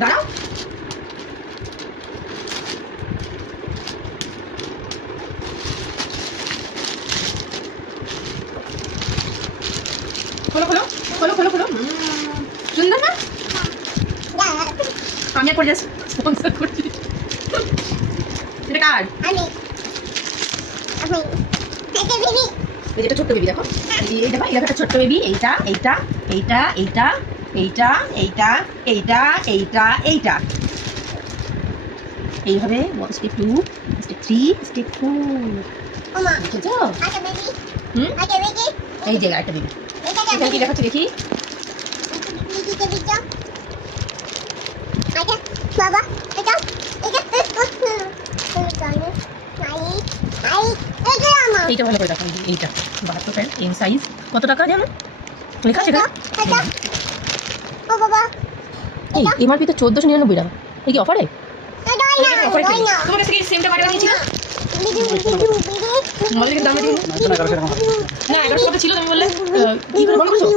দাঁড়াও। খোলো খোলো খোলো খোলো খোলো। সুন্দর না? আমি আর করে যাচ্ছি, স্পন্সর করছি। এটা কার? এটা ছোট্ট বেবি, দেখো এই দেখো, এই একটা ছোট্ট বেবি। এইটা এইটা এইটা এইটা এইটা এইটা এইটা এইটা এইটা এইভাবে স্টেপ 2, স্টেপ 3, স্টেপ 4। বুঝেছো? এই যে একটা বেবি। এটা কি দেখাচ্ছি দেখি? বাবা এটা এইটা ভালো করে দেখো, এইটা 72 প্যান্ট এম সাইজ। কত টাকা জানো লেখা আছে এখানে? এই এমআরপি তো 1499 টাকা। এই কি অফারে? অফারে তোমার কাছে কি সেমটা বাড়ি দিয়েছিল? আমাদের দাম না 1100 টাকা ছিল, তুমি বললে কি করে বন্ধ করছো?